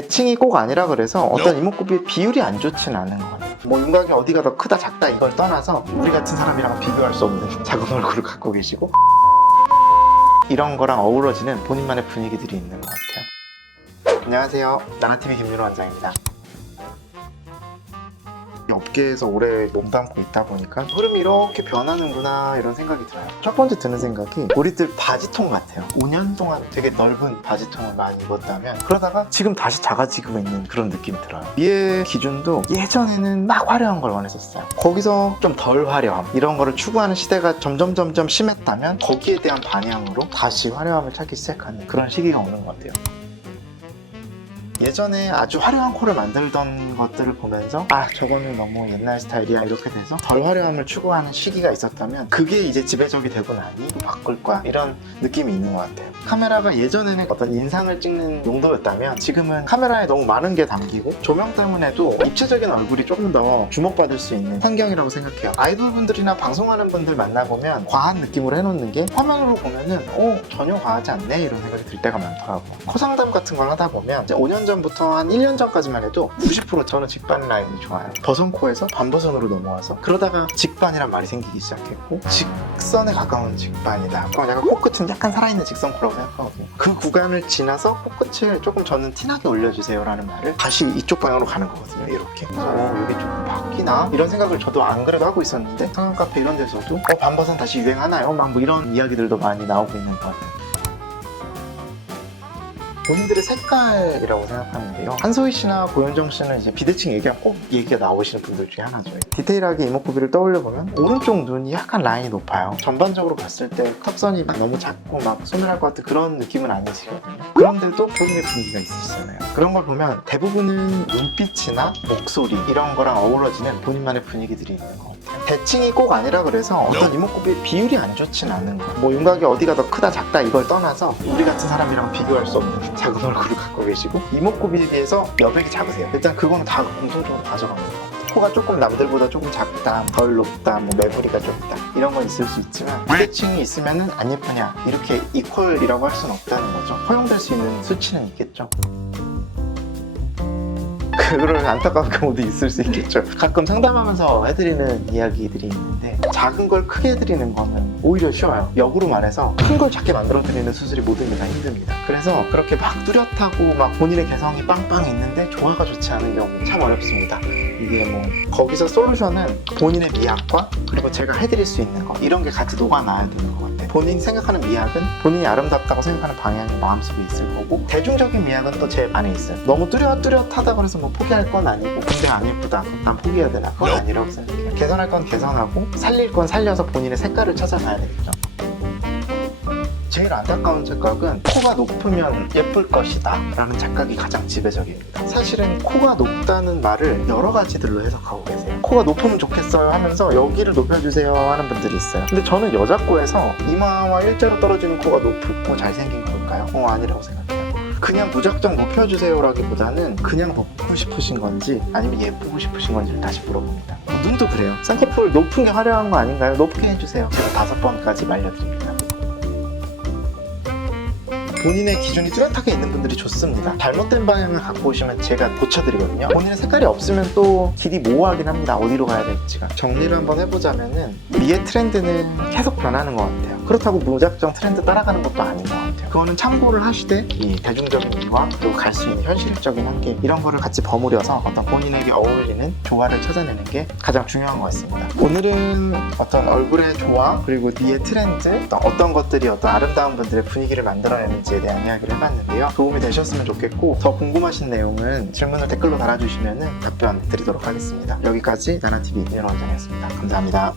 대칭이 꼭 아니라 그래서 어떤 이목구비의 비율이 안 좋지는 않은 것 같아요. 뭐 윤곽이 어디가 더 크다 작다 이걸 떠나서 우리 같은 사람이랑 비교할 수 없는 작은 얼굴을 갖고 계시고 이런 거랑 어우러지는 본인만의 분위기들이 있는 것 같아요. 안녕하세요, 나나TV 김윤호 원장입니다. 업계에서 오래 몸담고 있다 보니까 흐름이 이렇게 변하는구나 이런 생각이 들어요. 첫 번째 드는 생각이 우리들 바지통 같아요. 5년 동안 되게 넓은 바지통을 많이 입었다면 그러다가 지금 다시 작아지고 있는 그런 느낌이 들어요. 미의 기준도 예전에는 막 화려한 걸 원했었어요. 거기서 좀 덜 화려함 이런 거를 추구하는 시대가 점점 심했다면 거기에 대한 반향으로 다시 화려함을 찾기 시작하는 그런 시기가 오는 것 같아요. 예전에 아주 화려한 코를 만들던 것들을 보면서 아 저거는 너무 옛날 스타일이야 이렇게 돼서 덜 화려함을 추구하는 시기가 있었다면 그게 이제 지배적이 되고 나니 바꿀 거야 이런 느낌이 있는 것 같아요. 카메라가 예전에는 어떤 인상을 찍는 용도였다면 지금은 카메라에 너무 많은 게 담기고 조명 때문에도 입체적인 얼굴이 조금 더 주목받을 수 있는 환경이라고 생각해요. 아이돌 분들이나 방송하는 분들 만나보면 과한 느낌으로 해놓는 게 화면으로 보면은 전혀 과하지 않네 이런 생각이 들 때가 많더라고요. 코 상담 같은 걸 하다 보면 이제 5년 전부터 한 1년 전까지만 해도 90% 저는 직반 라인이 좋아요. 버선코에서 반버선으로 넘어와서 그러다가 직반이란 말이 생기기 시작했고 직선에 가까운 직반이다. 약간 코끝은 약간 살아있는 직선코라고 생각하거든요. 그 구간을 지나서 코끝을 조금 저는 티나게 올려주세요 라는 말을 다시 이쪽 방향으로 가는 거거든요. 이렇게 여기 조금 바뀌나? 이런 생각을 저도 안 그래도 하고 있었는데 상암 카페 이런 데서도 반버선 다시 유행하나요? 막 뭐 이런 이야기들도 많이 나오고 있는 것 같아요. 본인들의 색깔이라고 생각하는데요. 한소희 씨나 고현정 씨는 이제 비대칭 얘기하면 꼭 얘기가 나오시는 분들 중에 하나죠. 디테일하게 이목구비를 떠올려보면 오른쪽 눈이 약간 라인이 높아요. 전반적으로 봤을 때 턱선이 너무 작고 막 소멸할 것 같은 그런 느낌은 아니시거든요. 그런데도 본인의 분위기가 있으시잖아요. 그런 걸 보면 대부분은 눈빛이나 목소리 이런 거랑 어우러지는 본인만의 분위기들이 있는 것 같아요. 대칭이 꼭 아니라 그래서 어떤 이목구비의 비율이 안 좋진 않은 거예요. 뭐 윤곽이 어디가 더 크다 작다 이걸 떠나서 우리 같은 사람이랑 비교할 수 없는 작은 얼굴을 갖고 계시고 이목구비에 비해서 여백이 작으세요. 일단 그거는 다 공통적으로 가져가는 거예요. 코가 조금 남들보다 조금 작다, 덜 높다, 뭐 매부리가 좀 있다 이런 건 있을 수 있지만 비대칭이 있으면은 안 예쁘냐 이렇게 이퀄이라고 할 수는 없다는 거죠. 허용될 수 있는 수치는 있겠죠. 그런 안타까운 경우도 있을 수 있겠죠. 가끔 상담하면서 해드리는 이야기들이 있는데 작은 걸 크게 해드리는 거는 오히려 쉬워요. 역으로 말해서 큰 걸 작게 만들어드리는 수술이 모든 게 다 힘듭니다. 그래서 그렇게 막 뚜렷하고 막 본인의 개성이 빵빵 있는데 조화가 좋지 않은 경우 참 어렵습니다. 이게 뭐 거기서 솔루션은 본인의 미학과 그리고 제가 해드릴 수 있는 거 이런 게 같이 녹아나야 되는 것 같아요. 본인이 생각하는 미학은 본인이 아름답다고 생각하는 방향이 마음속에 있을 거고 대중적인 미학은 또 제 안에 있어요. 너무 뚜렷하다 그래서 뭐 포기할 건 아니고 근데 안 예쁘다 난 포기해야 되나? 그건 아니라고 생각해요. 개선할 건 개선하고 살릴 건 살려서 본인의 색깔을 찾아가야 되겠죠. 제일 안타까운 착각은 코가 높으면 예쁠 것이다 라는 착각이 가장 지배적입니다. 사실은 코가 높다는 말을 여러 가지들로 해석하고 계세요. 코가 높으면 좋겠어요 하면서 여기를 높여주세요 하는 분들이 있어요. 근데 저는 여자 코에서 이마와 일자로 떨어지는 코가 높고 잘생긴 걸까요? 아니라고 생각해요. 그냥 무작정 높여주세요 라기보다는 그냥 높고 싶으신 건지 아니면 예쁘고 싶으신 건지를 다시 물어봅니다. 눈도 그래요. 쌍꺼풀 높은 게 화려한 거 아닌가요? 높게 해주세요. 제가 5번까지 말려드립니다. 본인의 기준이 뚜렷하게 있는 분들이 좋습니다. 잘못된 방향을 갖고 오시면 제가 고쳐드리거든요. 본인의 색깔이 없으면 또 길이 모호하긴 합니다. 어디로 가야 될지가. 정리를 한번 해보자면은 미의 트렌드는 계속 변하는 것 같아요. 그렇다고 무작정 트렌드 따라가는 것도 아닌 것 같아요. 그거는 참고를 하시되 이 대중적인 미와 또 갈 수 있는 현실적인 한계 이런 거를 같이 버무려서 어떤 본인에게 어울리는 조화를 찾아내는 게 가장 중요한 것 같습니다. 오늘은 어떤 얼굴의 조화 그리고 미의 트렌드 어떤 것들이 어떤 아름다운 분들의 분위기를 만들어내는지에 대한 이야기를 해봤는데요. 도움이 되셨으면 좋겠고 더 궁금하신 내용은 질문을 댓글로 달아주시면 답변 드리도록 하겠습니다. 여기까지 나나TV 윤호 원장이었습니다. 감사합니다.